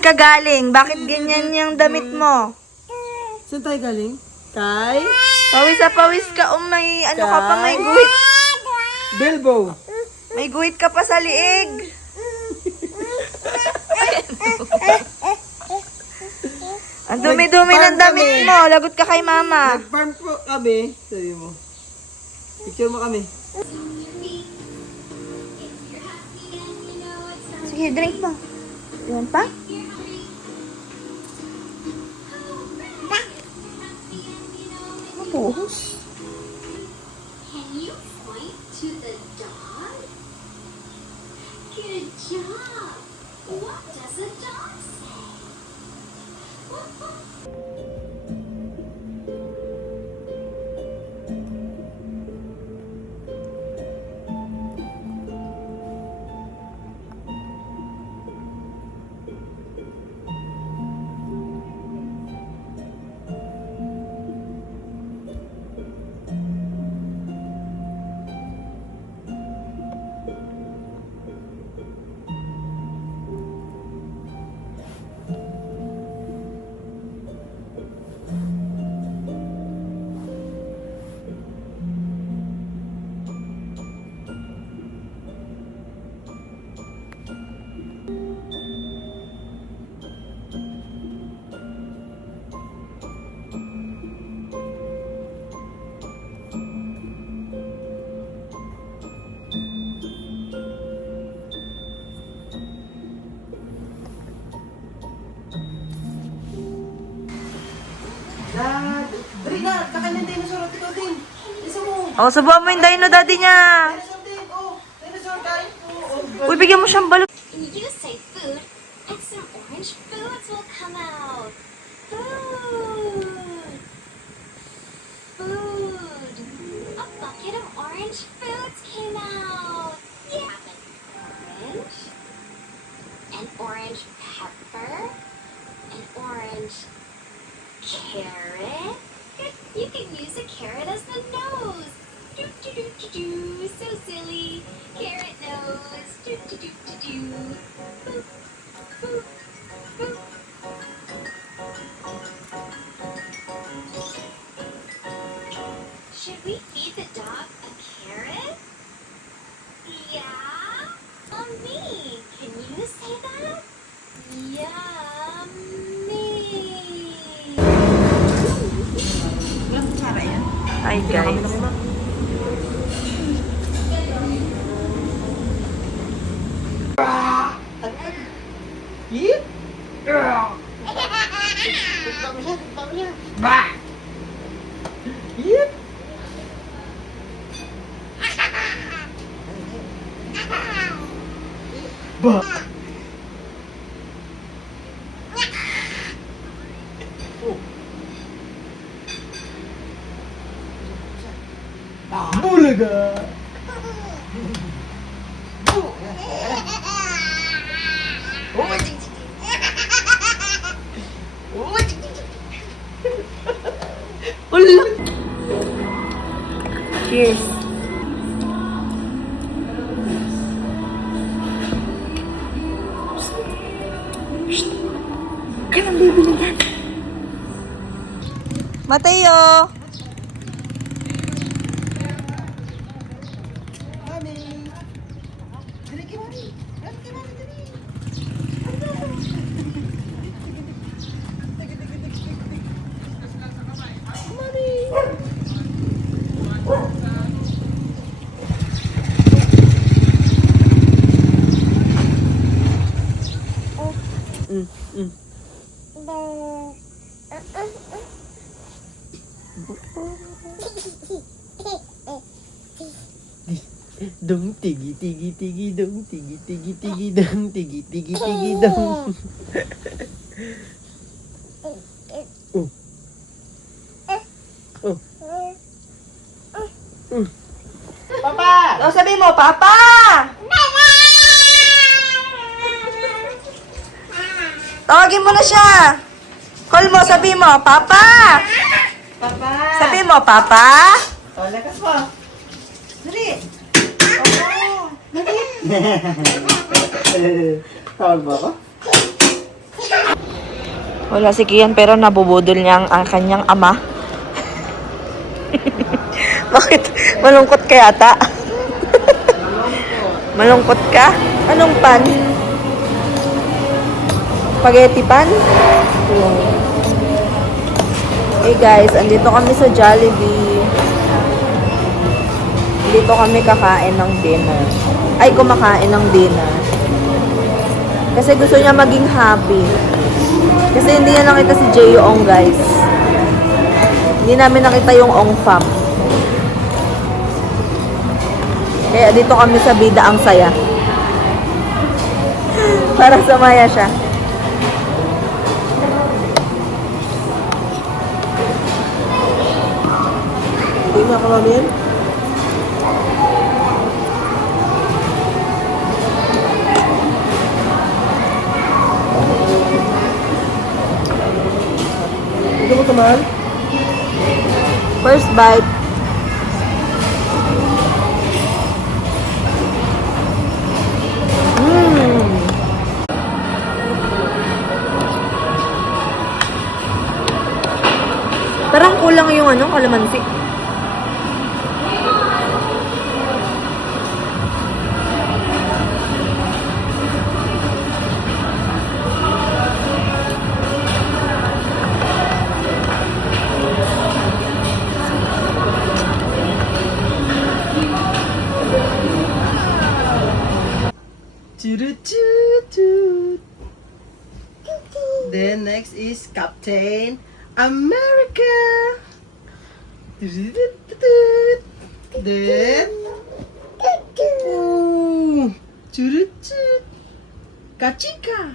Saan ka galing? Bakit ganyan yung damit mo? Saan tayo galing? Kay? Pawis na pawis ka. Oh, may ano ka pa, may guhit. Bilbo. May guhit ka pa sa liig. Ang dumi-dumi ng damit mo. Lagot ka kay mama. Nag-farm po kami. Sabi mo. Picture mo kami. Sige, drink mo. Yan pa? Mapuhos. Can you point to the dog? Good job. What does a dog say? Dad! Dali na! Kakain ng dinosaur at ikaw din! Isa mo! Oh, subuhan mo yung dino daddy niya. Dinosaur din! Oh! Dinosaur kain po! Oh, Uy, bigyan mo siyang balot. When you say food, and some orange foods will come out. Food. Food. A bucket of orange foods came out. Yeah. An orange pepper, an orange carrot. You can use a carrot as the nose. Do do do do do. So silly. Carrot nose. Do do do do do. Boop, boop, boop. Should we feed the dog a carrot? Yeah. Me. Can you say that? Yummy. Hi, guys. Eat! Eat! Ba! Bulaga! Ulo. Cheers. Ka nang bibili yan. Mateo! Mami! Dali kay Mami! Dali kay Mami! Dali! Dong tigi tigi tigi dong tigi tigi tigi dong tigi tigi tigi dong. Oh. Oh. Papa! O, sabi mo, Papa! Tawagin mo na siya. Call mo, sabi mo, Papa! Papa! Sabi mo, Papa? Oh, lakas mo. Dali! Tawag ba ako? Wala si Kian pero nabubudol niya ang kanyang ama. Bakit? Malungkot ka yata? Malungkot ka? Anong pan? Spaghetti pan? Hey guys, andito kami sa Jollibee. Dito kami kakain ng dinner. Ay, kumakain ng dinner. Kasi gusto niya maging happy. Kasi hindi niya nakita si Jay Ong, guys. Hindi namin nakita yung Ong Fam. Kaya dito kami sa Bida Ang Saya. Para sumaya siya. Hindi mo kamamin? Hindi mo kumain? First bite. Parang kulang yung kalamansi. Toot. Then next is Captain America. Then toot. Kachika.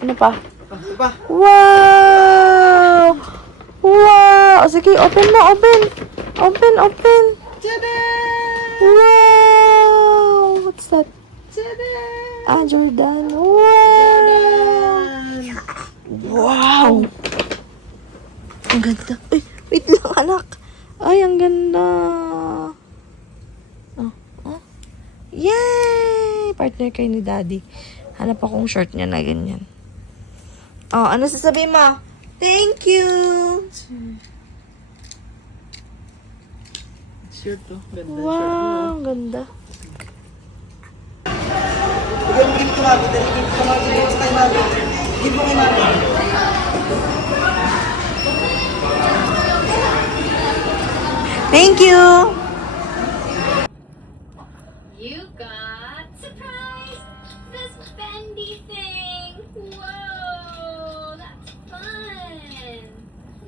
Ano pa? Ano ba? Wow! Wow! Sige, open mo, open! Open! Tada! Wow! What's that? Tada! Ah, Jordan. Wow! Wow! Ang ganda. Uy, wait lang, anak. Ay, ang ganda. Oh. Yay! Partner kayo ni Daddy. Hanap akong short niya na ganyan. Oh, ano sasabihin mo? Thank you! Shirt to. Ganda Wow, shirt mo. ang ganda. Thank you! You got surprise! This bendy thing! Whoa! That's fun!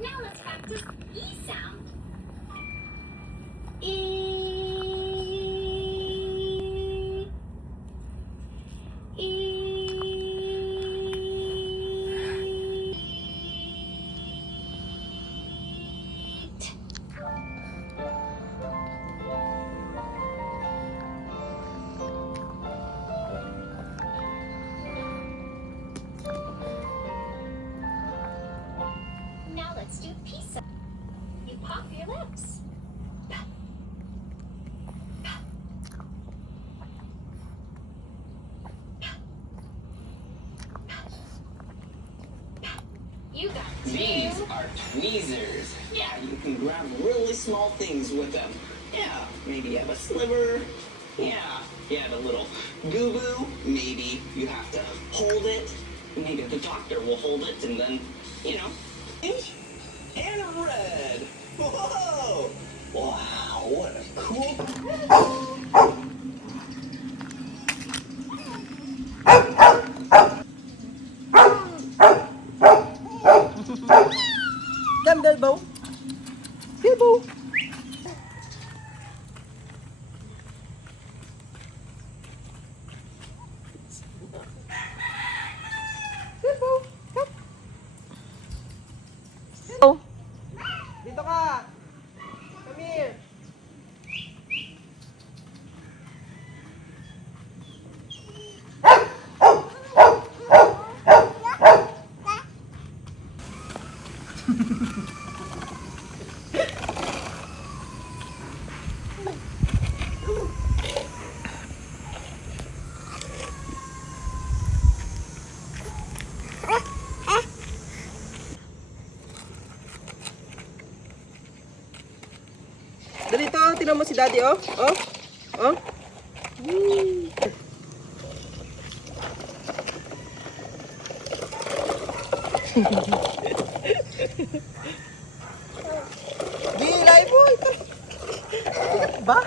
Now let's practice E sound. E. E. Now let's do pizza. You pop your lips. You got These two. are tweezers. Yeah, you can grab really small things with them. Yeah, maybe you have a sliver. Yeah, you have a little goo-goo. Maybe you have to hold it. Maybe the doctor will hold it and then, orange and a red. Whoa! Wow, what a cool... Delbow. Delbow. Oh, Dito ka. Come here. Dali to, tinan mo si daddy, oh. Oh. Oh. Gilay mo. Ba?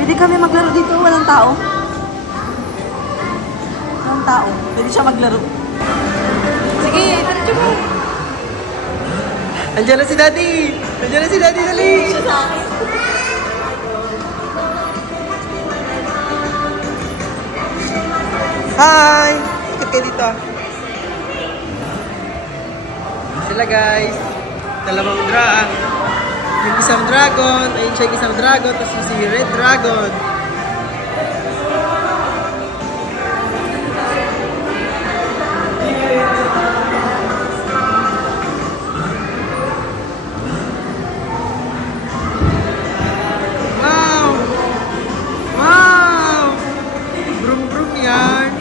Pwede kami maglaro dito, walang tao. Walang tao. Pwede siya maglaro. Sige, diretso mo. Andiyan na si daddy. Andiyan na si daddy, dali. Siya sa akin. Hi! Ikot kayo dito. Sila guys. Dalawang yung isang dragon. Ayun siya yung isang dragon. Tapos yung si red dragon. Wow! Wow! Brum brum yan.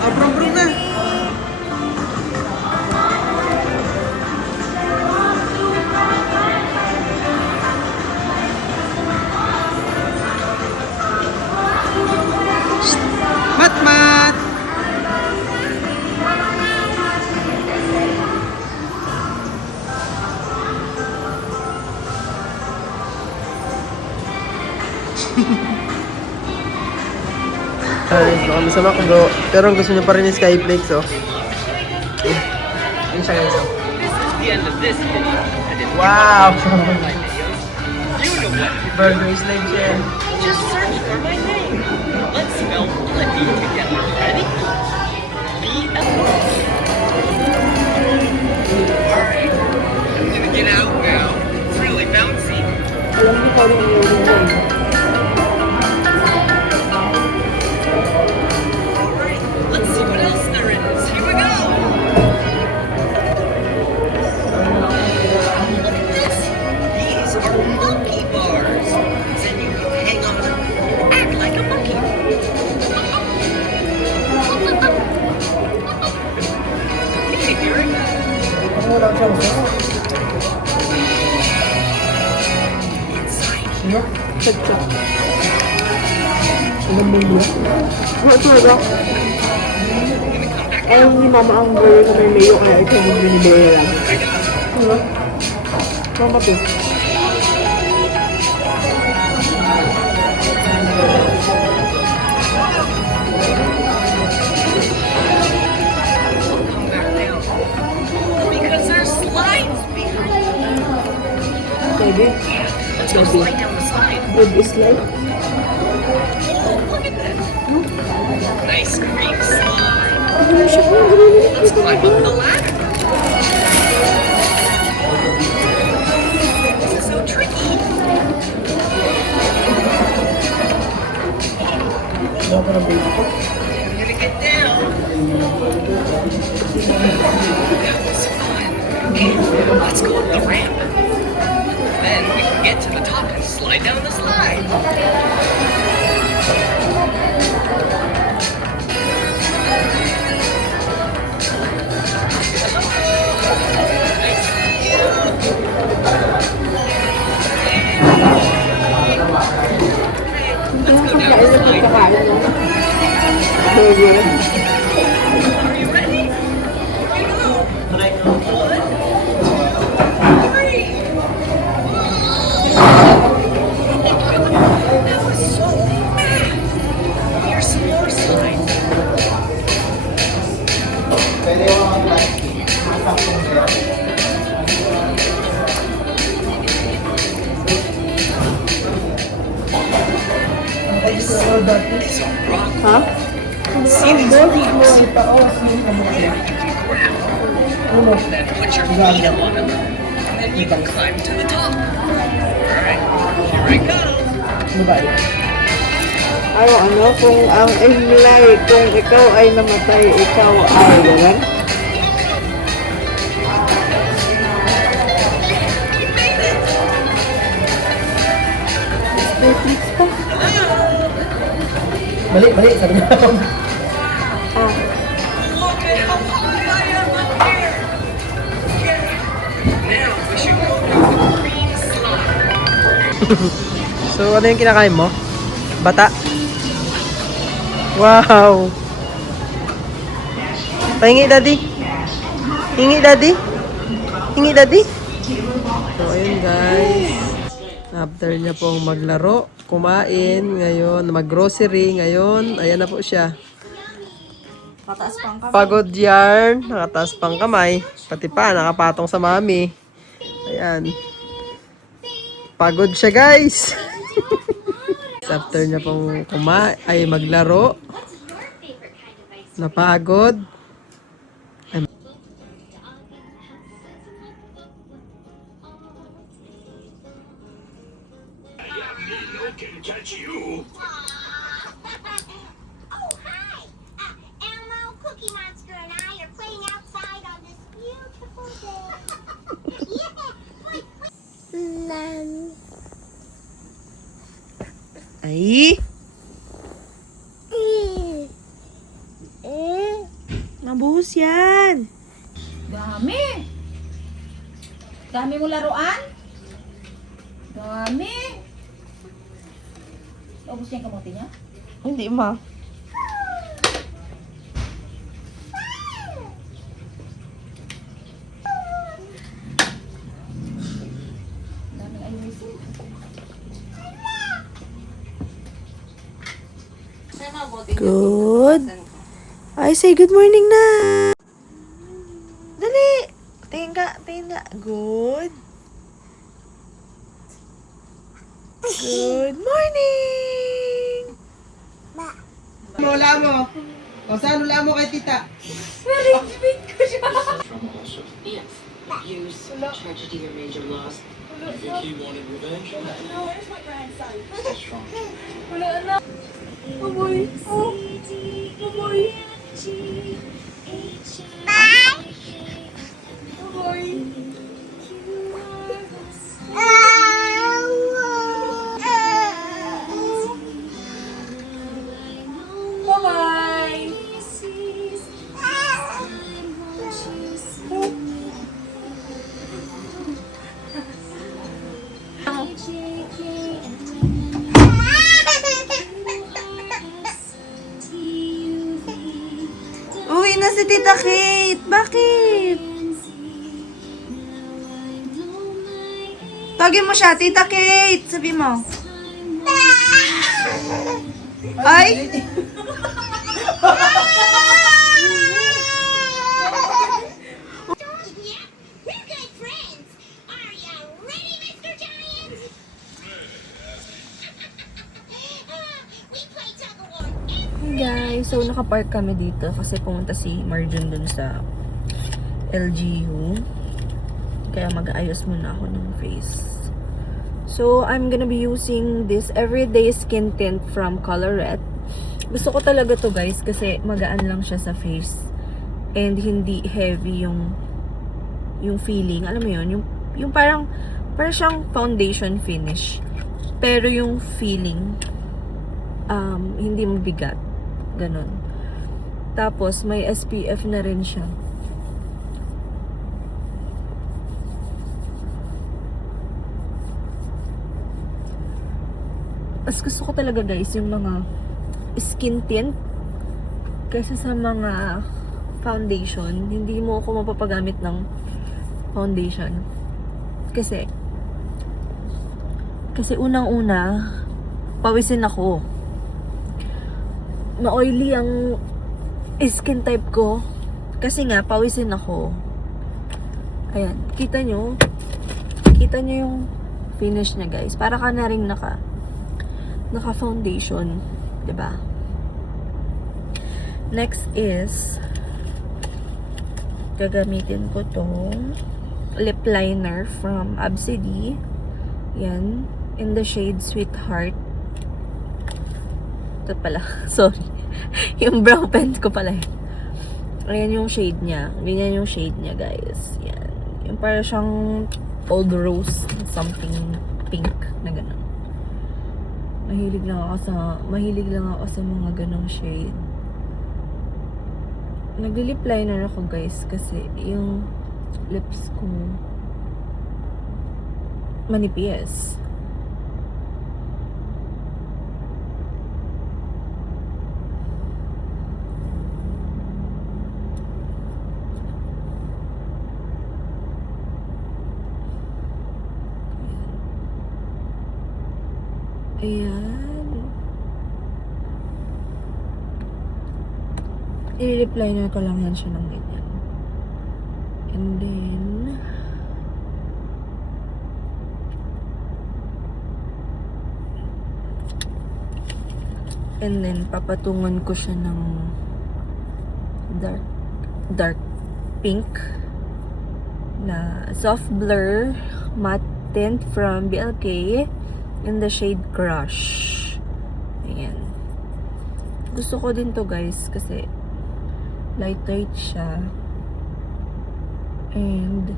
Ah, brum brum na. Mat mat. Guys, baka masama ko bro. Pero ang gusto niya pa rin yung Skyflakes, oh. Yun siya guys, oh. The end of this video. And if Wow! you know what to Burger is like siya. just search for my name. Let's spell Blippi together. Ready? B-L-I. Alright. I'm gonna get out now. It's really bouncy. Alam niyo kung ano yung yun. Alright, let's see what else there is. Here we go. Look at this. These are monkey bars. Then you can hang on them. Act like a monkey. Hey, Gary. Inside. Chat-chat. Alam mo yun? Wala talaga. Ayaw ni mama ang burger sa may mayo kaya ito yung binibigay lang. Ano? Mama to. Come back down. Because there's slides behind. Pwede. Let's go slide down the slide. Good is life. Oh, look at that. Nice creek slide. Ano siya? Let's climb up the ladder. This is so tricky. I'm gonna get down. That was fun. Let's go up the ramp. Then we can get to the top and slide down the slide. Let's go down the slide. Burger. Are you ready? Here we go. 1, 3. That was so bad. Here's some more slides. This is a rock. Ha? See these rocks? You can grab them and then put your feet up on them. And then you can climb to the top. Alright, here I go. Ano ba yun? Kung ang imlay, kung ikaw ay namatay, ikaw ay gano'n? Balik, sabi na. Look at how high I am up here. Yeah. Now we should go through the green slime. So, ano yung kinakain mo? Bata? Wow! Pahingi, daddy. Hingi, daddy. Hingi, daddy. So, ayun guys. After niya pong maglaro, kumain, ngayon, mag-grocery, ngayon, ayan na po siya. Pataas pang kamay. Pagod yarn, nakataas pang kamay, pati pa, nakapatong sa mami. Ayan. Pagod siya guys. After niya pong maglaro, napagod. Can catch you. Oh, hi! Elmo, Cookie Monster, and I are playing outside on this beautiful day. Ay! Mabuhos yan! Dami. Dami mo laruan? Dami. Ubus niya yung kamote niya? Hindi ma. Dami ayusin. Good. Ay, say good morning na. Dali. Tingin ka. Good. Good morning. Wala mo. O saan wala mo kay tita? From also. Yes. Use tragedy or major loss. You think he wanted revenge? No, where's my grandson? Stay strong. Uwi na si Tita Kate. Bakit? Tawagin mo siya, Tita Kate. Sabi mo. Ay! Yeah, we're good friends. Are you ready, Mr. Giant? We play tug of war Hey guys, so nakapark kami dito kasi pumunta si Marjun dun sa LGU. Kaya mag-aayos muna ako ng face. So, I'm gonna be using this everyday skin tint from Colorette. Gusto ko talaga to guys kasi magaan lang siya sa face. And hindi heavy yung feeling. Alam mo yun? Yung parang siyang foundation finish. Pero yung feeling, hindi mabigat. Ganon. Tapos, may SPF na rin siya. Mas gusto ko talaga guys, yung mga skin tint kaysa sa mga foundation. Hindi mo ako mapapagamit ng foundation. Kasi unang-una, pawisin ako. Ma-oily ang skin type ko. Kasi nga, pawisin ako. Ayan, kita nyo yung finish niya guys. Para ka na rin naka-foundation. Diba? Next is, gagamitin ko tong lip liner from Absidy. Yan. In the shade Sweetheart. Ito pala. Sorry. Yung brow pen ko pala. Ayan yung shade niya. Ganyan yung shade niya, guys. Yan. Yung para siyang old rose. Something pink na gano'n. Mahilig lang ako sa mga ganong shade. Nagli-lip liner ako, guys, kasi yung lips ko manipis. Ayan. I-lip liner ko lang yan siya ng ganyan. And then papatungan ko siya ng dark pink na soft blur matte tint from BLK in the shade Crush. Ayan. Gusto ko din to, guys, kasi light siya and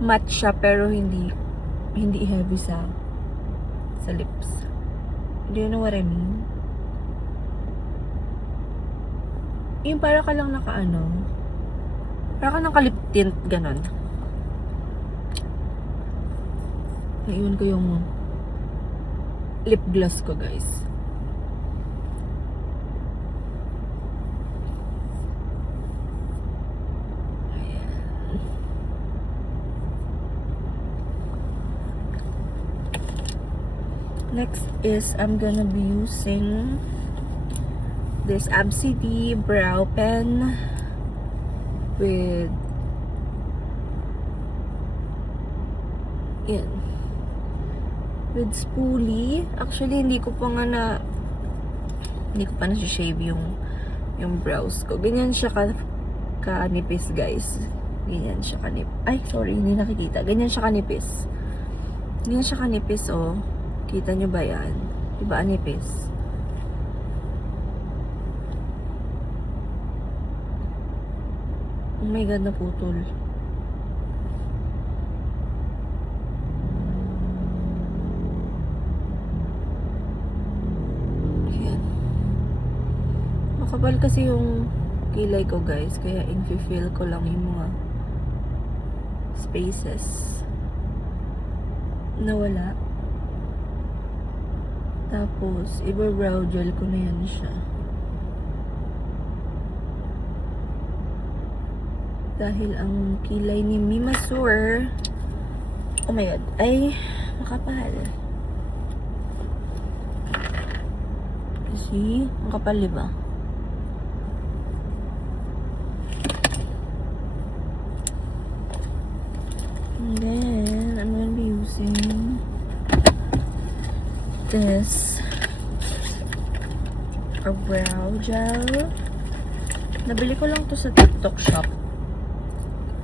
matte siya pero hindi heavy sa lips. Do you know what I mean? Yung para ka lang para ka naka-lip tint, ganon. Naiwan ko yung lip gloss ko, guys. Ayan. Next is I'm gonna be using this Absidy brow pen with spoolie. Actually, hindi ko pa na-shave yung brows ko. Ganyan siya kanipis, guys. Ganyan siya kanipis. Ay, sorry, hindi nakikita. Ganyan siya kanipis. Ganyan siya kanipis, oh. Kita nyo ba yan? Diba anipis? Oh my God, naputol. Ayan. Makapal kasi yung kilay ko, guys. Kaya in-fill ko lang yung mga spaces na wala. Tapos, i-brow gel ko na yan siya. Dahil ang kilay ni Mimasur, oh my God, ay makapal. See? Ang kapal, diba? And then, I'm gonna be using this brow gel. Nabili ko lang to sa TikTok shop.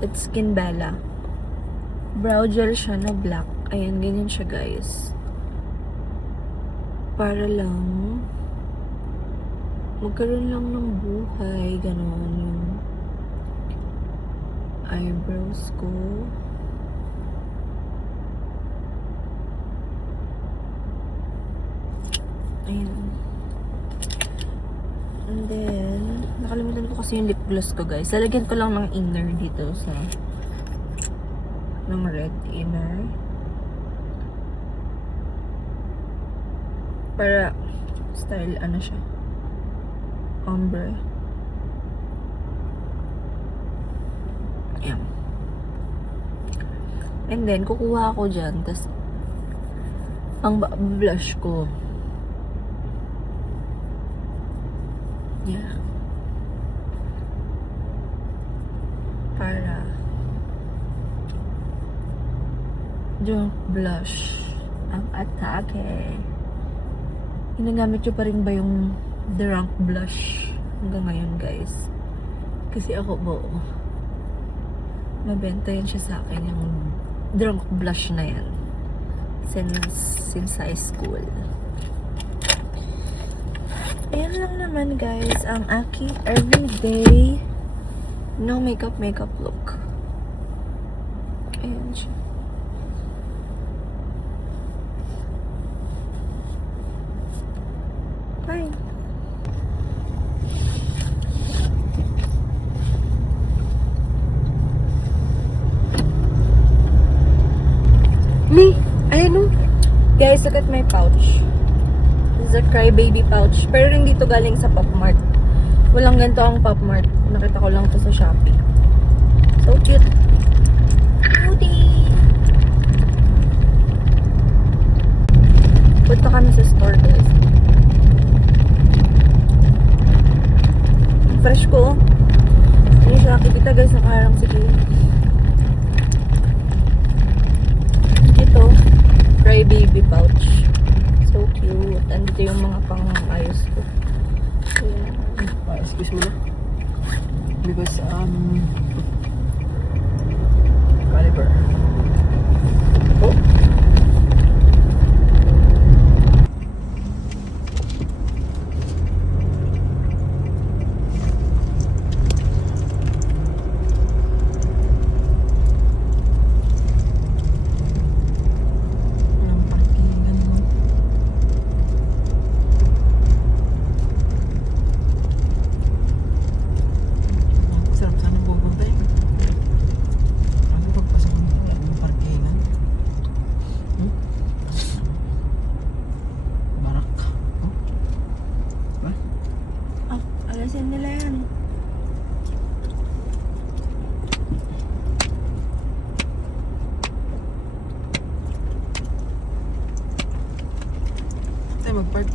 It's Skin Bella. Brow gel siya na black. Ayan, ganyan siya, guys. Para lang magkaroon lang ng buhay, ganon yung eyebrows ko. Ayan. And then, nakalimutan ko kasi yung lip gloss ko, guys. Lalagyan ko lang ng inner dito ng red inner. Para style, siya. Ombre. Ayan. And then, kukuha ako dyan. Tapos, ang blush ko. Yeah. Para yung blush ang atake. Ginagamit ko pa rin ba yung Drunk Blush hanggang ngayon, guys? Kasi ako Mabenta yun siya sa akin, yung drunk blush na yan. Since high school. Ayan lang naman guys, ang aking everyday no makeup look. Ayan siya. Fine. Me! Ayan o. Guys, look at my pouch. This is a crybaby pouch. Pero hindi to galing sa Pop Mart. Walang ganito ang Pop Mart. Nakita ko lang to sa Shopee. So cute. Cutie! Punta kami sa store guys. Ang fresh ko. Hindi siya nakikita guys. Nakaharang si Kuya. Ito. Crybaby pouch. So cute. Andito yung mga pang-ayos ko. Ayan. Excuse me na. Because, caliber. Oh. Walang parkingan mo. Sarap sana pupunta eh. Ano pagpasok mo ng parkingan? Barak. Oh. Ba? Oh, alasin nila yan. Tayo mag-park.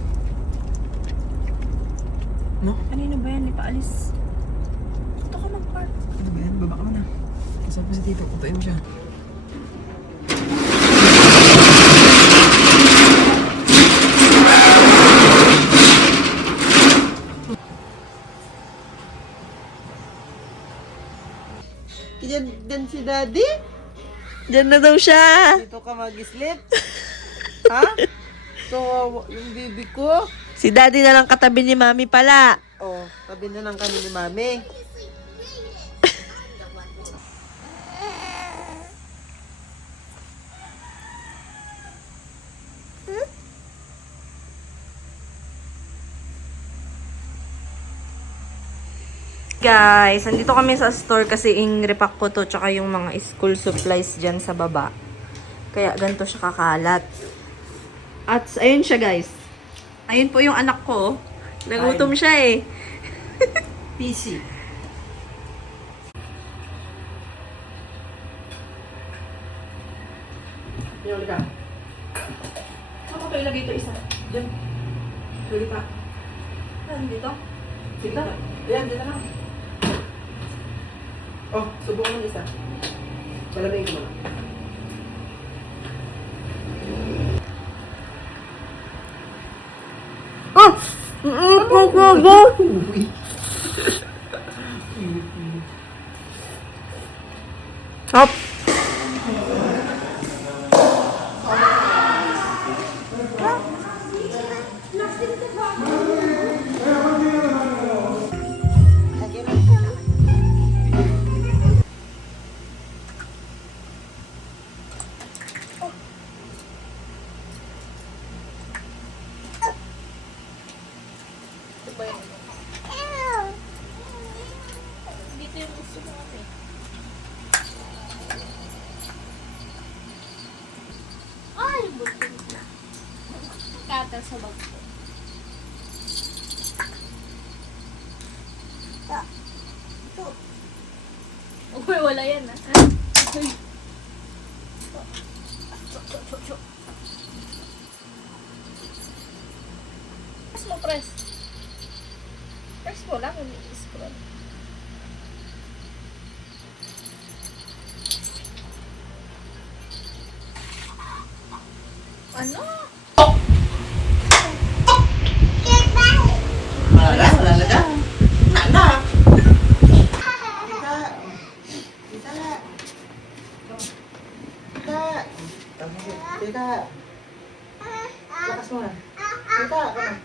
No? Kanina ba yan? Ipaalis. Ito ka mag-park. Ano ba yan? Baba ka muna. Kasama pa si Tito. Putuin mo siya. Diyan si Daddy? Diyan na daw siya. Dito ka mag-sleep? Ha? So, yung baby ko? Si Daddy na lang katabi ni Mami pala. Oh, tabi na lang kami ni Mami. Guys, nandito kami sa store kasi in-repack ko to tsaka yung mga school supplies dyan sa baba. Kaya ganito siya kakalat. At ayun siya guys. Ayun po yung anak ko. Nagutom siya eh. PC. Yung ka. Saan ko ilagay ito isa? Diyan. Tuloy ka. Saan dito? Dito. Ayan, dito na. Oh, subukan mo isa. Palamig ko muna. Oh! Hop! Dito yung gusto ko kasi. Ay, butin na. Kata sa bag ko. Uy, wala yan ah. Uy. Press mo, press. Press mo lang, scroll. Ano? Wala na. Tita. Lakas mo na. Tita, come on.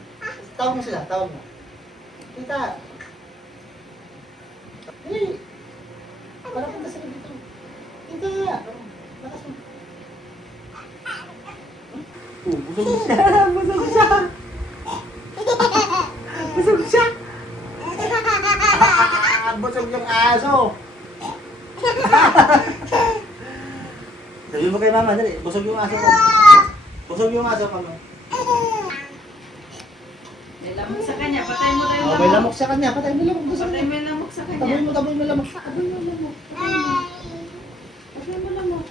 Tawag mo sila, tawag mo. Tita. Hey. Para punta sila dito. Tita. Lakas mo. Busog siya. Busog siya. Busog siya. Busog yung aso. Sabi mo kay mama, dali. Busog yung aso ko. Busog yung aso ko. May lamok sa kanya. Patay mo tayo Oh, may lamok sa kanya. Patay mo lamok sa Patay kanya. mo yung lamok sa kanya. Taboy mo lamok. Taboy mo lamok. Patay mo lamok.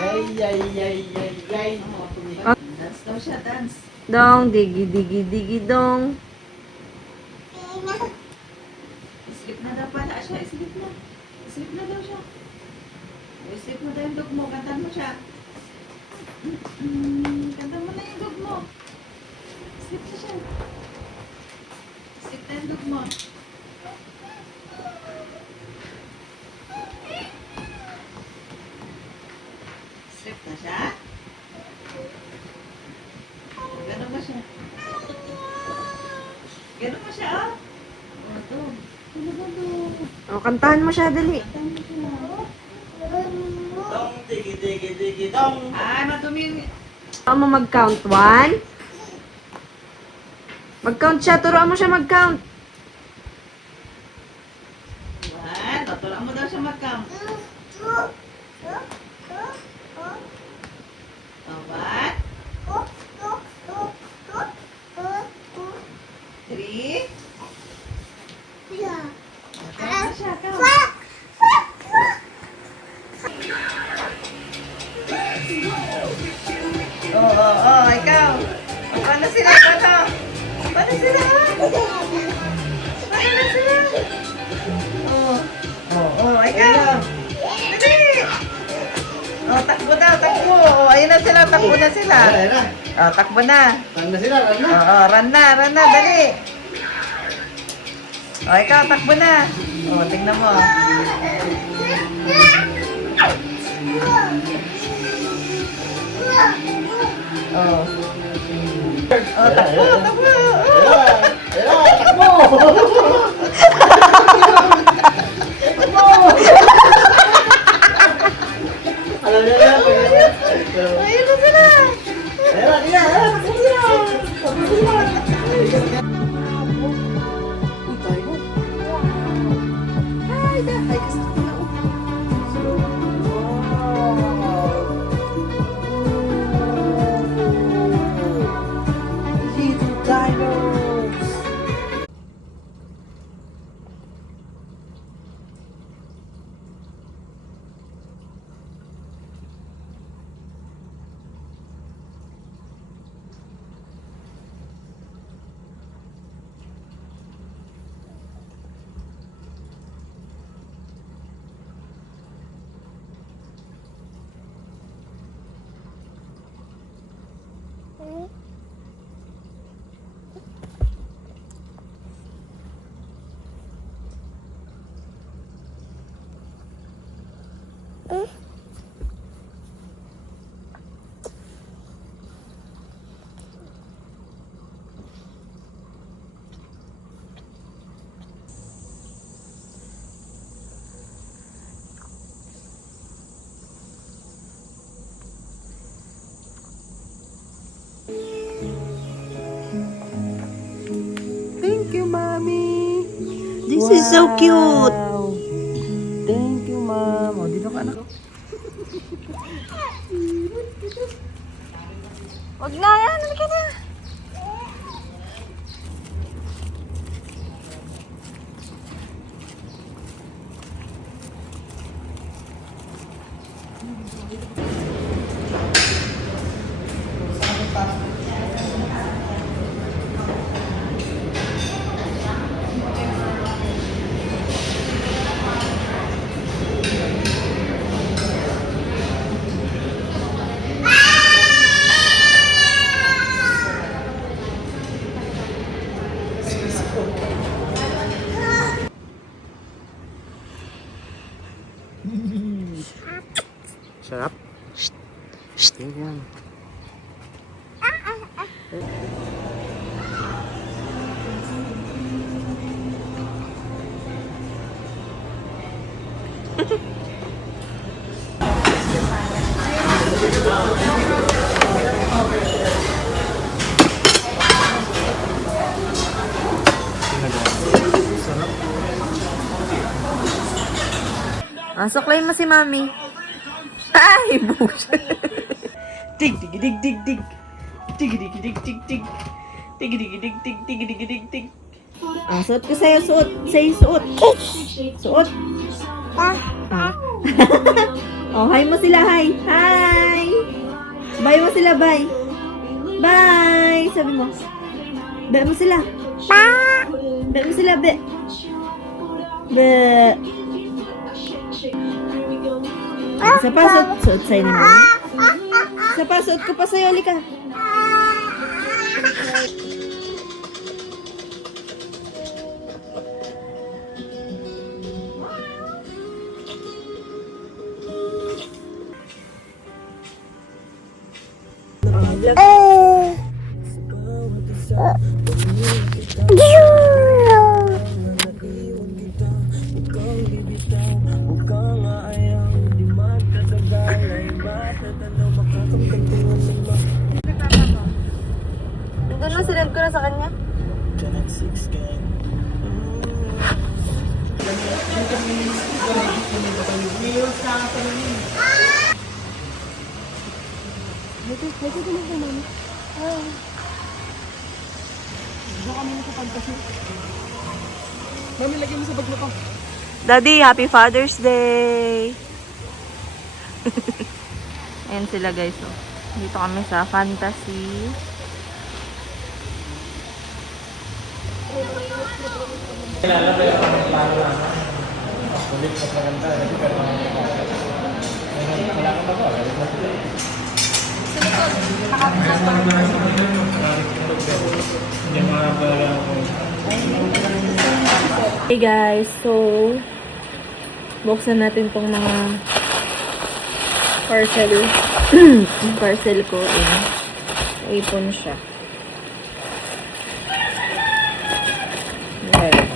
Ay. Dance daw siya, dance. Dong, digi, digi, digi, dong. Sleep na daw pala siya. Sleep na. Sleep na daw siya. Sleep mo daw yung dog mo. Kantan mo siya. Kantan mo na yung dog mo. Sleep na siya. Sleep na yung dog mo. Sleep na siya. Gano'n ba siya? Gano'n ba siya, oh? Oh, ito. Ano ba ito? O, kantahan mo siya, dali. Dong, digi, dong. Ah, madumi yung... Turuan mo mag-count. 1. Mag-count siya. Turuan mo siya mag-count. One. Tuturuan mo daw siya mag-count. Oh, one. 3. Count na siya, count. Oh, ikaw. Paano sila? Paano sila? Paano sila? Ikaw. Dali. Oh, takbo daw, takbo. Oh, ayun na sila, takbo na sila. Ayan na. Oh, takbo na. Run na sila, run na. Oo, run na, dali. O, ikaw, takbo na. O, tingnan mo. O. O, takbo. Ayan, takbo. Alam niya na. Ayun na sila. Ayan, takbo sila. Takbo sila. Thank you, Mommy. This is so cute. Thank you, Mom. O, dito ka, anak. Wag na yan. Halika na. Sarap. Shh. Shh. Yan. Suklay mo si Mami. Ay, bullshit. Dig dig dig dig dig. Dig dig dig dig dig. Dig dig dig dig dig dig dig dig. Suot ko sa'yo. Suot. Sa'yo, suot. Suot. Oh, hi mo sila. Hi. Hi. Bye mo sila. Bye. Bye. Sabi mo. Bye mo sila. Bye mo sila. Be. Be. Isa pa, suot sa'yo naman. Isa pa, suot ko pa sa'yo. Halika. Doon na, sinend ko na sa kanya. Mami, lagyan mo sa bag mo pa. Daddy, happy Father's Day! Ayan sila guys. Oh. Dito kami sa Fantasy. Hey guys, so buksan natin tong mga parcel. Yung parcel ko, ipon siya. Ayan.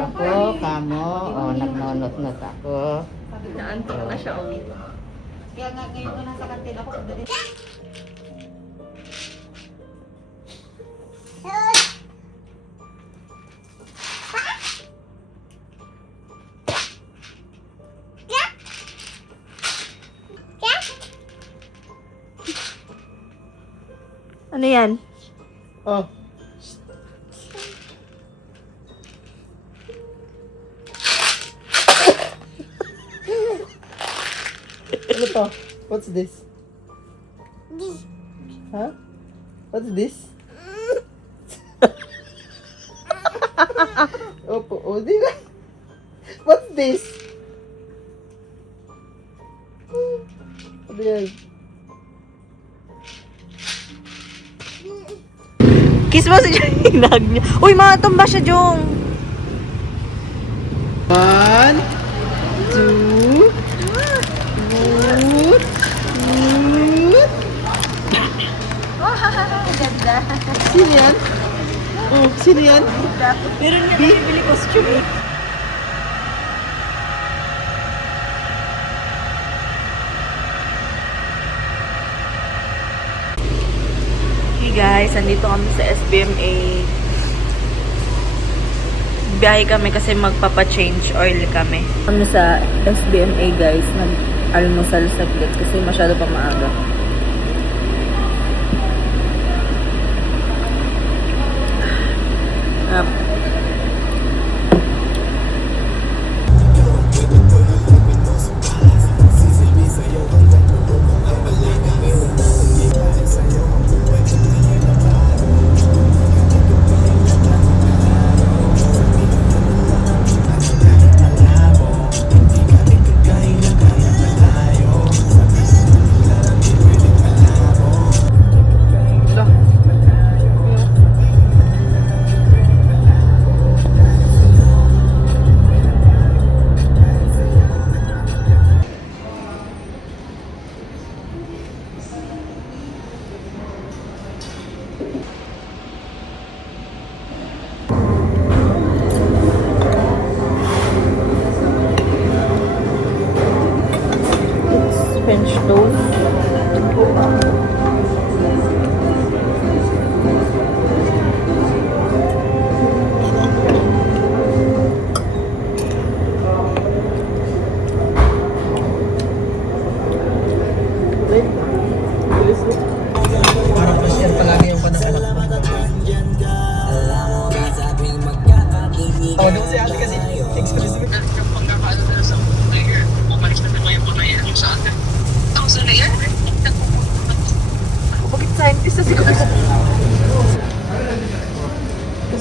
Ako, kamo, nagnonot-not ako. Naantok na siya. Kaya nga ngayon ko nasa kantin ako. Ano yan? Oh. Ano to? What's this? Huh? What's this? Opo, oh, di ba? What's this? Ano yan? Kiss mo si Jong. Hinag niya. Uy, matumba siya, Jong. 1, 2, Ganda. sino yan? Oh, sino yan? Meron nga nabibili costume. Hey guys, andito kami sa SBMA. Biyahe kami kasi magpapa-change oil kami. Kami sa SBMA guys, nag-almusal saglit kasi masyado pa maaga.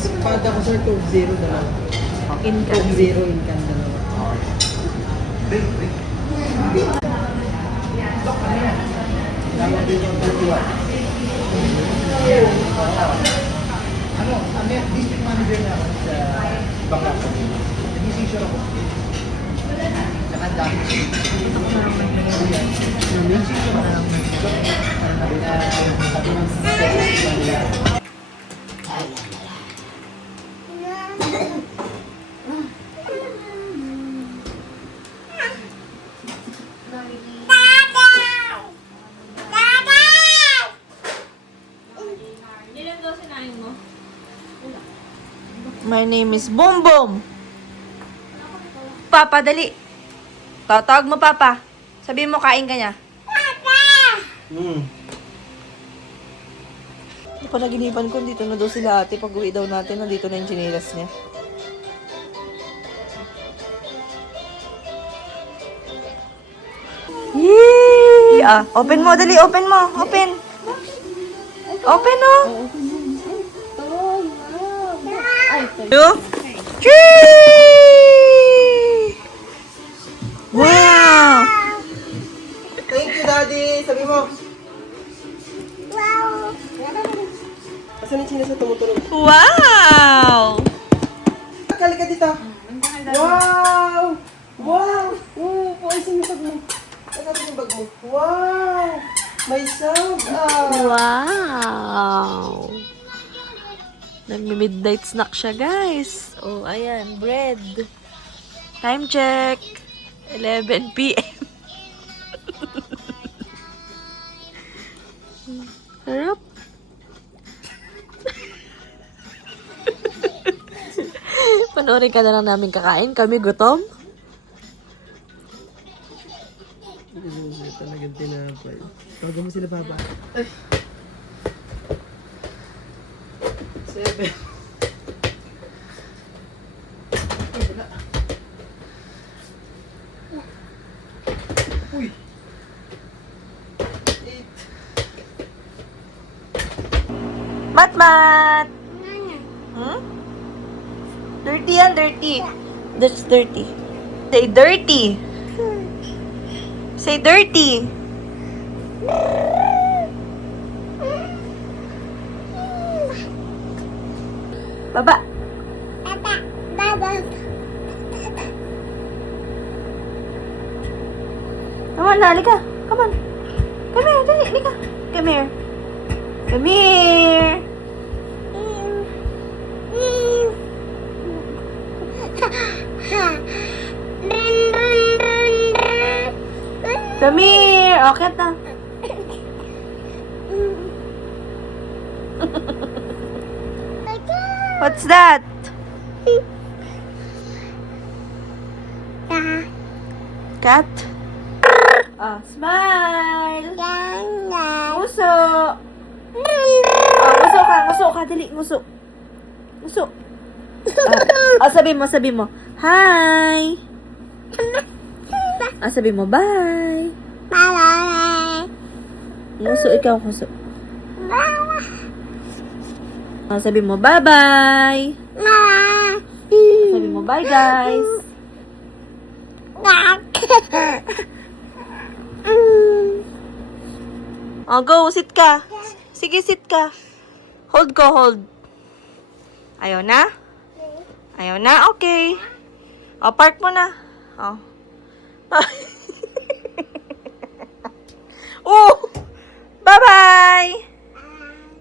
espada ko sir, Coke Zero dalawa. Coke Zero in can dalawa. District manager na ako sa Bangka. Nag-decision ako. Saka dami. My name is Boom Boom. Papa, dali. Tawag mo, Papa. Sabihin mo, kain ka niya. Hindi pa naginipan ko, dito na daw sila ate. Pag uwi daw natin, nandito na yung chinilas niya. Yee! Ah, open mo, dali. Open mo. Open. Open, oh. Yo? Chee! Wow! Thank you, Daddy! Sabi mo. Asan yung chinas na tumutunog? Wow! Akali ka dito. Wow! Wow! Ayusin yung bag mo. Ayusin yung bag mo. Wow! May sound ah! Wow! Nagmi-midnight snack siya, guys. Oh, ayan. Bread. Time check. 11 p.m. Sarap. Panoorin ka na lang namin kakain. Kami gutom. Talagang tinapay. Tawagan mo sila, Papa. 7. Uy. 8. Mat! Hmm? Dirty yan, dirty. That's dirty. Say dirty. Say dirty. Baba. Come on, halika. Come on. Come here, dali, halika. Come here. Come here. Come here. Okay na. What's that? Cat? Ah, smile. Nguso. Nguso ka, nguso ka. Dali, nguso. Nguso. Sabi mo. Hi. Sabi mo, bye. Nguso, ikaw, nguso. Sabi mo, bye-bye. Sabi mo, bye, guys. Oh, go, sit ka. Sige, sit ka. Hold ko, hold. Ayaw na? Ayaw na? Okay. Oh, park mo na. Oh. Oh! Bye-bye!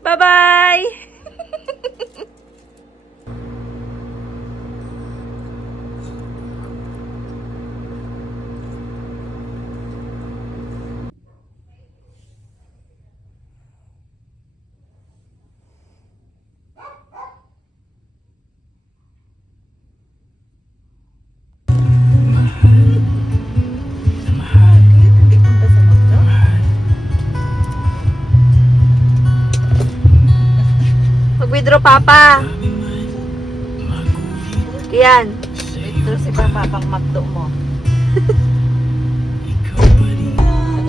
Bye-bye! Mag-withdraw, Papa. Yan. Ito si Papa pang McDo mo.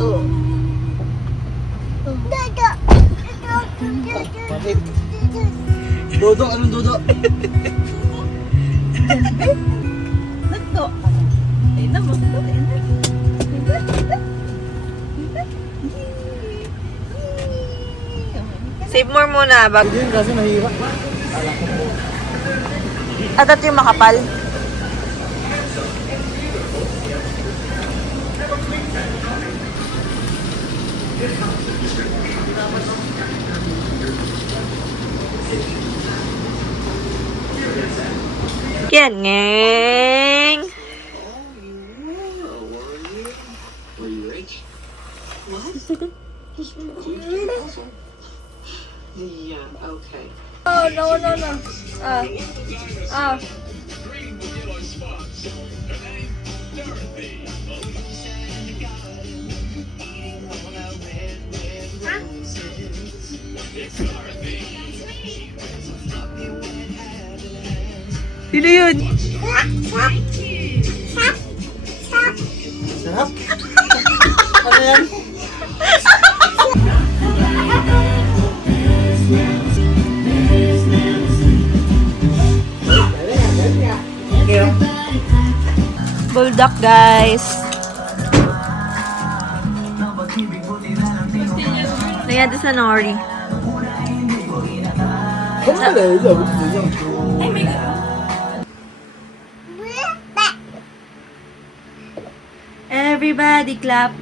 Oo. Bakit? Dodo, anong dodo? Nagto. Ay naman. Save more muna. Hindi yun kasi mahirap. At ito yung makapal. Yan, ngeng. Were you rich? Yeah, okay. Oh, no. Sino yun? Sarap. Ano yan? Bulldog, guys. Lagyan sa nori. Everybody clap.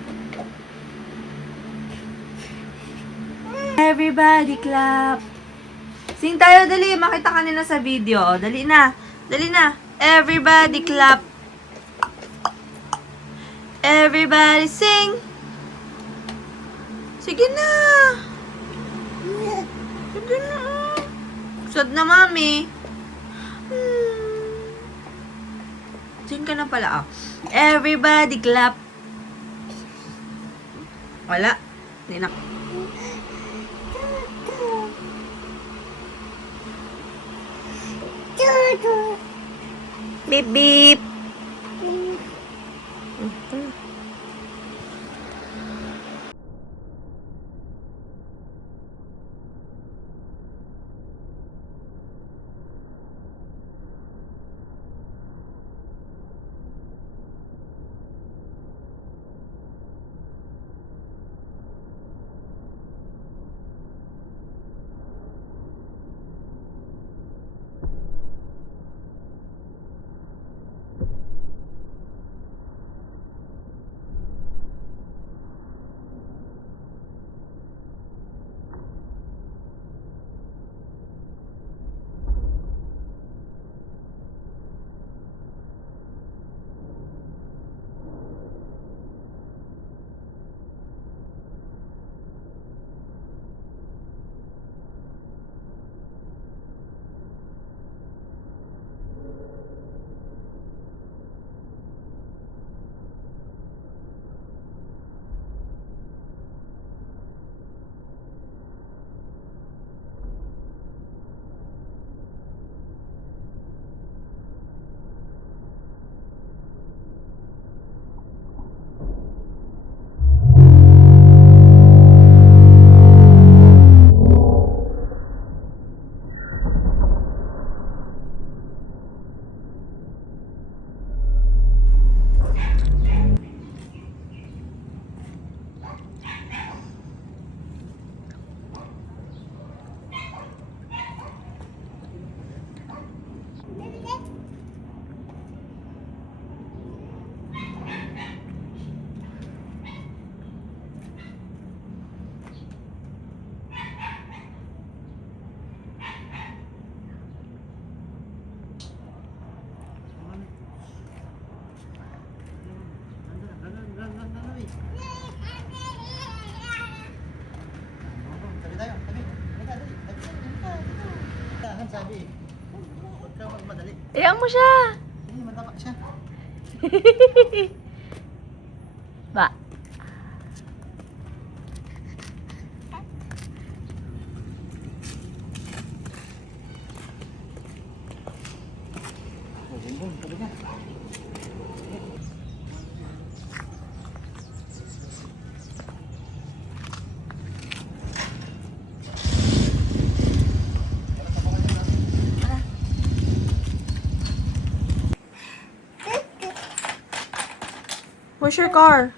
Everybody clap. Sing tayo, dali. Makita ka nila sa video. O, dali na. Dali na. Everybody clap. Everybody sing. Sige na. Sige na. Sad na, mami. Sing ka na pala, Everybody clap. Wala. Hindi na. Beep, beep. Sabi, huwag ka magmadali. Ayaw mo siya. Hindi, matapa siya. Ba? Bumbong, sabi niya. Where's your car?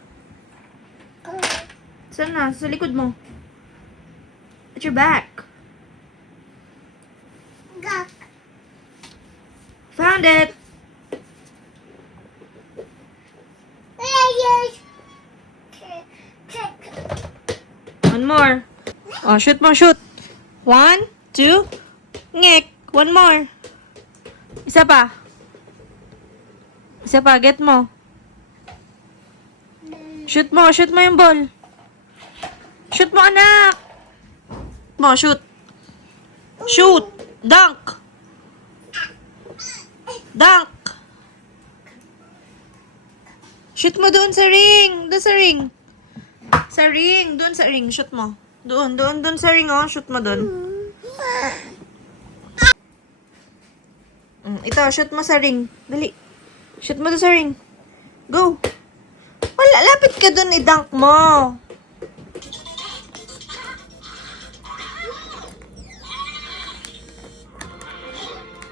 Saan na? Sa likod mo. At your back. Found it. One more. Oh, shoot mo, shoot. 1, 2. Ngek. One more. Isa pa. Isa pa, get mo. Shoot mo yung ball. Shoot mo, anak. Mo, shoot. Shoot. Dunk. Dunk. Shoot mo doon sa ring. Doon sa ring. Sa ring. Doon sa ring. Shoot mo. Doon sa ring, oh. Shoot mo doon. Ito, shoot mo sa ring. Dali. Shoot mo doon sa ring. Go. Wala, lapit ka doon. I-dunk mo.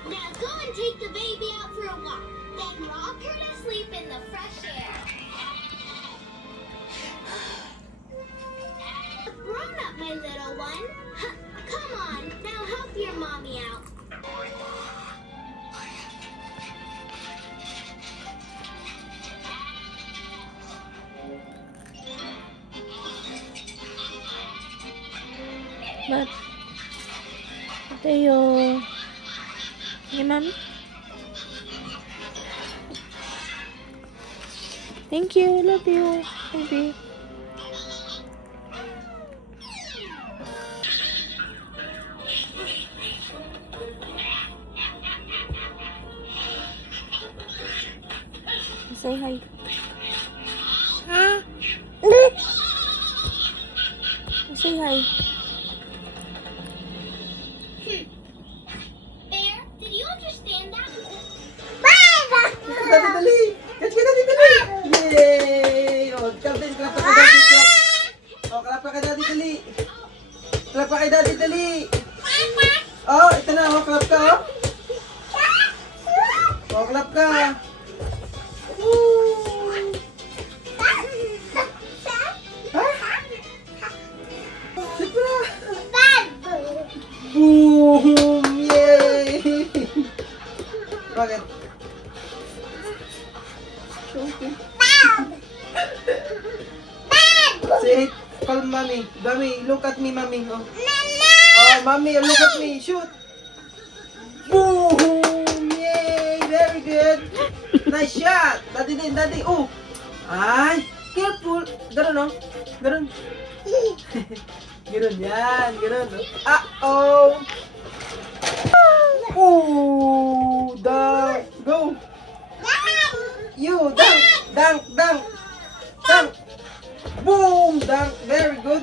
Now go and take the baby out for a walk. Then rock her to sleep in the fresh air. Grown up, my little one. Come on, now help your mommy out. But, Tayo. Hey, Mami. Thank you. Love you. Baby. Say hi. Say hi. Bear, did you understand that? Dali, dali! Catch ka, dali, dali! Yay! Oh, clap din, clap ka kay daddy, clap. Oh, clap ka kay daddy, dali. Clap ka kay daddy, dali. Oh, ito na, oh, clap ka, oh. Oh, clap ka. Woo! Ha? Shoot mo na. Boom! Yay! Bakit? Say, call mommy. Mommy, look at me, mommy. Oh. Oh, mommy, look at me. Shoot. Boom! Yay! Very good. Nice shot. Daddy din, daddy. Oh. Ay, careful. Ganun, oh. Ganun. Ganun yan. Ganun. Uh-oh. Oh, dunk. Go. You, dunk, dunk, dunk, dunk. Boom, dunk. Very good.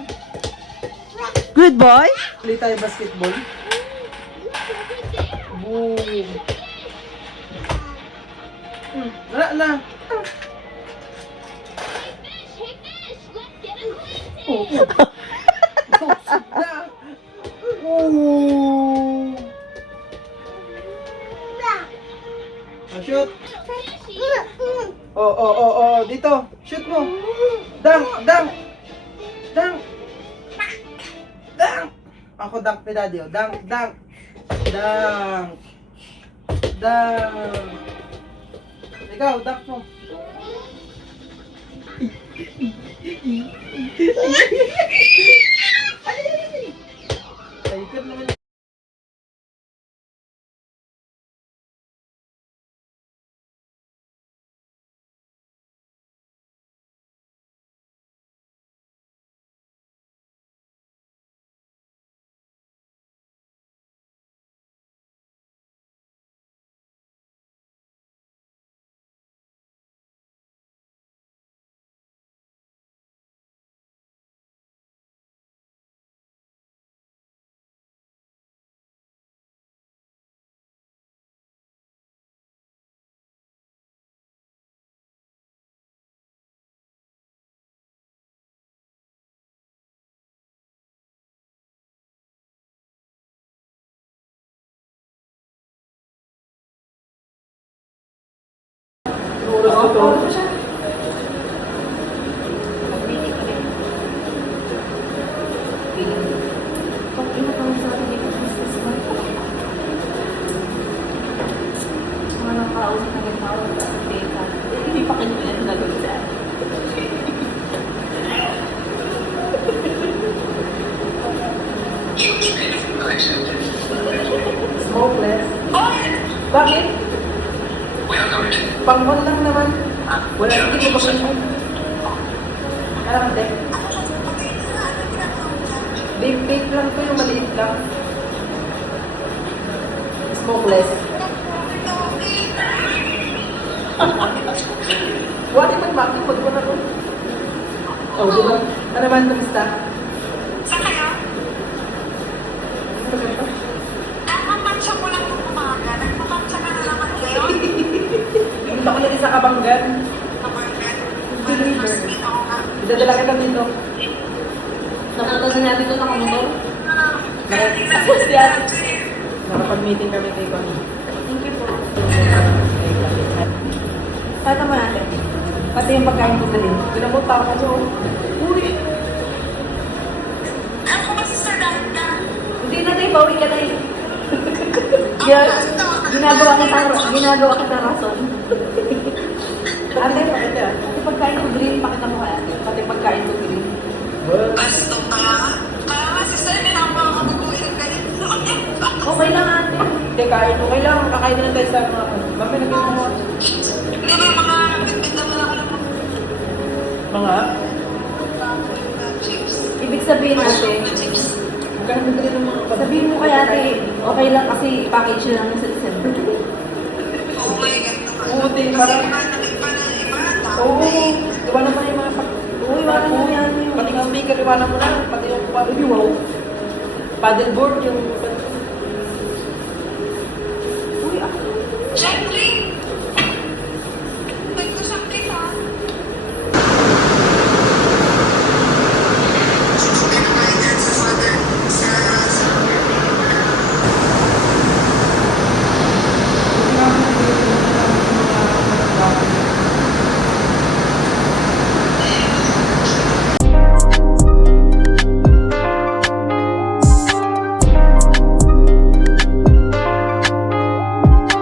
Good boy. Play tayo basketball. Boom. Wala na. Hey, fish, let's get a clean Oh, oh. Oh. Oh, shoot. Oh, dito. Shoot mo. Dunk, dunk. Dunk. Dunk. Ako dunk ni daddy, oh. Dunk, dunk. Dunk. Dunk. Ikaw, dunk mo. Ay, ikot naman. Hindi pa kinulit na doon siya. Smokeless. Bakit? Pang-on lang naman. Wala hindi mo pang-on. Alam mo, vape lang to yung maliit lang. Smokeless. Wala naman bakit pag ko na to. Oh, diba? Ano naman, kamista? Sa kaya? Nagpapansa mo lang ng umaga. Nagpapansa ka na naman ngayon. Punta ko na sa Kabanggan. Deliver. Idadala kita dito. Napunta sa natin ito nakamotor. Nakapag-meeting kami kay Connie. Thank you po. Paano mo natin? Pati yung pagkain ko dali. Pinamot ako kasi, uy, Ako ba si Sir Danda? Hindi na tayo, bawi ka na eh. Ginagawa kita rason. Ate, pati pagkain ko green, pakita mo kaya. Pati pagkain ko green. Gusto ka? Kaya nga si Sir, nakapakabubuhin ka rin. Okay lang ate. hindi, kain mo. Kailangan kakain na tayo sa mga, bakit naging mo? Hindi ba yung mga bitbit naman ako ng Mga? chips? Ibig sabihin ate, Chips? Huwag ka na bibili ng mga sabihin mo kaya ate, okay lang kasi package lang sa December. Oh my God naman. Oo, di, Kasi parang, iba pa na iba. oo, iwanan mo na yung mga Oo, iwanan mo yan. Pati yung speaker, iwanan mo na. Pati yung wow. Paddleboard, yung